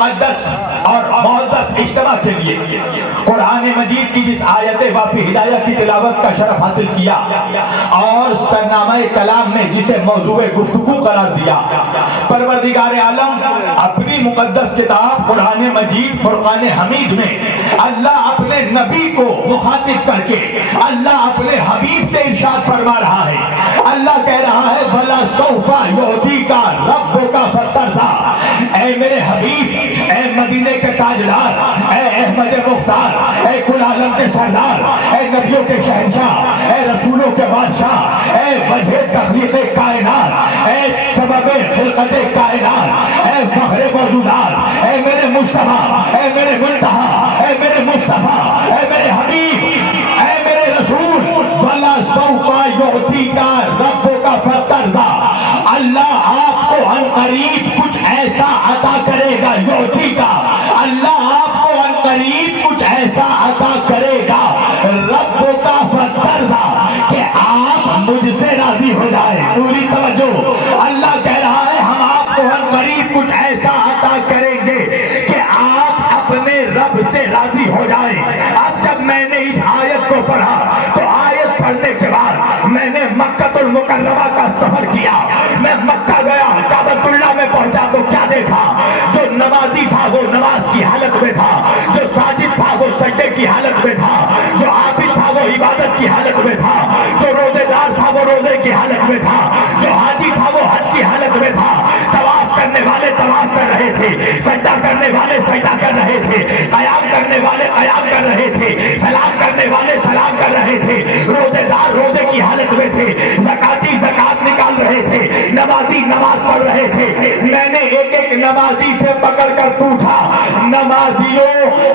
مقدس اور معزز اجتماع کے لیے قرآن مجید کی جس آیت وافی ہدایہ کی تلاوت کا شرف حاصل کیا اور سرنامہ کلام میں جسے موضوع گفتگو قرار دیا، پروردگار عالم اپنی مقدس کتاب قرآن مجید فرقان حمید میں اللہ اپنے نبی کو مخاطب کر کے اللہ اپنے حبیب سے ارشاد فرما رہا ہے۔ اللہ کہہ رہا ہے بھلا سوفا یہودی کا رب کا فترزا، اے میرے حبیب، اے مدینے کے تاجدار، اے احمد مختار، اے کل عالم کے سردار، اے نبیوں کے شہنشاہ، اے رسولوں کے بادشاہ، اے وجہ تخلیق کائنات، اے سبب خلقت کائنات، اے فخر موجودات، اے میرے مصطفیٰ، اے میرے منتہا، اے میرے مصطفیٰ، اے میرے حبیب، اے میرے رسول، بھلا سوفا یہودی کا رب کا فترزا، اللہ آپ کو عنقریب کچھ ایسا عطا کرے گا، یہودی کا اللہ آپ کو عنقریب کچھ ایسا عطا کرے گا، رب کا فترزا، کہ آپ مجھ سے راضی ہو جائے۔ پوری توجہ، اللہ کہہ رہا ہے ہم آپ کو عنقریب کچھ ایسا عطا کریں گے کہ آپ اپنے رب سے راضی ہو جائیں۔ اب جب میں نے اس آیت کو پڑھا تو آیت پڑھنے کے بعد میں نے مکہ المکرمہ کا سفر کیا، میں مکہ گیا، کعبۃ اللہ میں پہنچا تو کیا دیکھا؟ جو نمازی تھا وہ نماز کی حالت میں تھا، جو ساجد تھا وہ سجدے کی حالت میں تھا، جو عابد تھا وہ عبادت کی حالت میں تھا، جو روزے دار تھا وہ روزے کی حالت میں تھا، جو حاجی تھا وہ حج کی حالت میں تھا۔ طواف کرنے والے طواف کر رہے تھے، سجدہ کرنے والے سجدہ کر رہے تھے، قیام کرنے والے قیام کر رہے تھے، سلام کرنے والے سلام کر رہے تھے، روزے دار روزے کی حالت میں تھے، زکاتی زکات نکال رہے تھے، نمازی نماز پڑھ رہے تھے۔ میں نے ایک ایک نمازی سے پکڑ کر پوچھا نمازیوں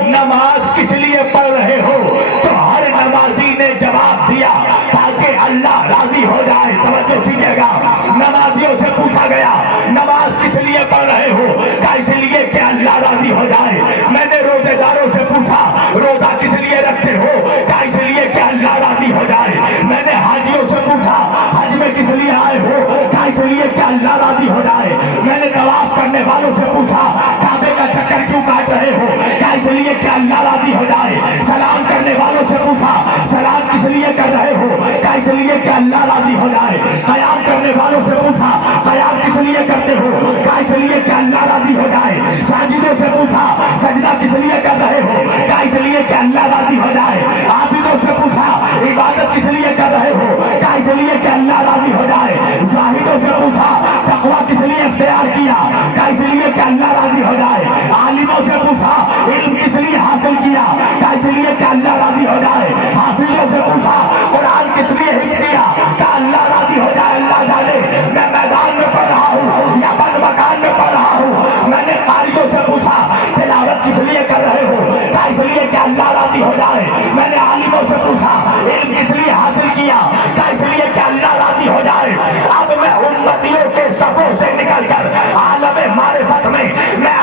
نماز کس لیے پڑھ رہے ہو؟ تو ہر نمازی نے جواب دیا تاکہ اللہ راضی ہو جائے۔ توجہ کیجیے گا، نمازیوں سے پوچھا گیا نماز کس لیے پڑھ رہے ہو؟ کہا اس لیے کہ اللہ راضی ہو جائے۔ میں نے روزے داروں سے پوچھا روزہ کس لیے رکھتے ہو؟ کہا اس لیے کہ اللہ راضی ہو جائے۔ میں نے حاجیوں سے پوچھا حج میں کس لیے آئے ہو؟ کہا اس لیے کہ اللہ راضی ہو جائے۔ میں نے طواف کرنے والوں سے پوچھا کعبے کا چکر کیوں کاٹ رہے ہو؟ کہا اس لیے کہ اللہ راضی ہو جائے۔ سلام کرنے والوں سے پوچھا سلام کس لیے کر رہے ہو؟ کہا اس لیے کہ اللہ راضی ہو جائے۔ قیام کرنے والوں سے پوچھا قیام کس لیے کرتے ہو؟ کہا اس لیے کہ اللہ راضی ہو جائے۔ ساجدوں سے پوچھا سجدہ کس لیے کر رہے ہو؟ کہا اس لیے کہ اللہ راضی ہو جائے۔ عابدوں سے پوچھا عبادت کس لیے کر رہے ہو؟ کہا اس لیے کہ اللہ راضی ہو جائے۔ زاہدوں سے پوچھا تقویٰ کس لیے اختیار کیا؟ کہا اس لیے کہ اللہ راضی ہو جائے۔ عالموں سے پوچھا علم کس لیے حاصل کیا؟ کہا اس لیے کہ اللہ راضی ہو جائے۔ حافظوں سے پوچھا قرآن کس لیے حفظ کیا؟ کہا اللہ راضی ہو جائے۔ اللہ جانے میں میدان میں پڑھ رہا ہوں یا بند مکان میں پڑھ رہا ہوں۔ میں نے قاریوں سے پوچھا تلاوت کس لیے کر رہے ہو؟ کہا اس لیے کہ اللہ راضی ہو جائے۔ میں نے عالموں سے پوچھا علم کس لیے حاصل کیا؟ کہا اس لیے کہ اللہ راضی ہو جائے۔ اب میں امتیوں کے صفوں سے نکل کر عالم معرفت میں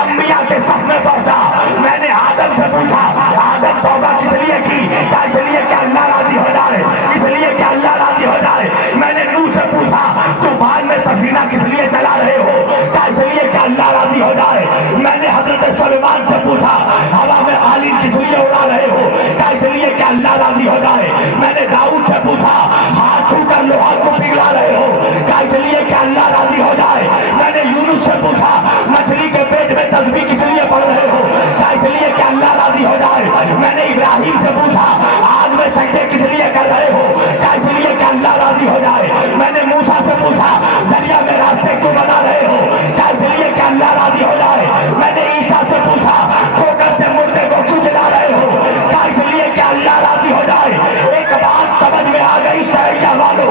انبیاء کے صف میں پہنچا۔ میں نے آدم سے پوچھا آدم توبہ کس لیے کی؟ کہا اس لیے کہ اللہ راضی ہو جائے، اس لیے کہ اللہ راضی ہو جائے۔ میں نے نوح سے پوچھا طوفان میں سفینہ کس لیے چلا رہے ہو؟ کہا اس لیے کہ اللہ راضی ہو جائے۔ میں نے حضرت سلیمان سے پوچھا ہوا میں قالین کس لیے اڑا رہے ہو؟ کہا اس لیے کہ اللہ راضی ہو جائے۔ میں نے داؤد سے پوچھا ہاتھ چھو کر لوہا کو پگھلا رہے ہو؟ کہا اس لیے کہ اللہ راضی ہو جائے۔ میں نے یونس سے پوچھا مچھلی کے پیٹ میں تسبیح کس لیے پڑھ رہے ہو؟ کہا اس لیے کہ اللہ راضی ہو جائے۔ میں نے ابراہیم سے پوچھا آگ میں سجدے کس لیے کر رہے ہو؟ کہا اس لیے کہ اللہ راضی ہو جائے۔ میں نے موسیٰ سے پوچھا دریا میں راستے کیوں بنا رہے ہو؟ کہا اس لیے کہ اللہ راضی ہو جائے۔ میں نے عیسیٰ سے پوچھا ٹھوکر سے مردے کو کیوں جلا رہے ہو؟ کہا اس لیے کہ اللہ راضی ہو جائے۔ ایک بات سمجھ میں آ گئی شہریہ والوں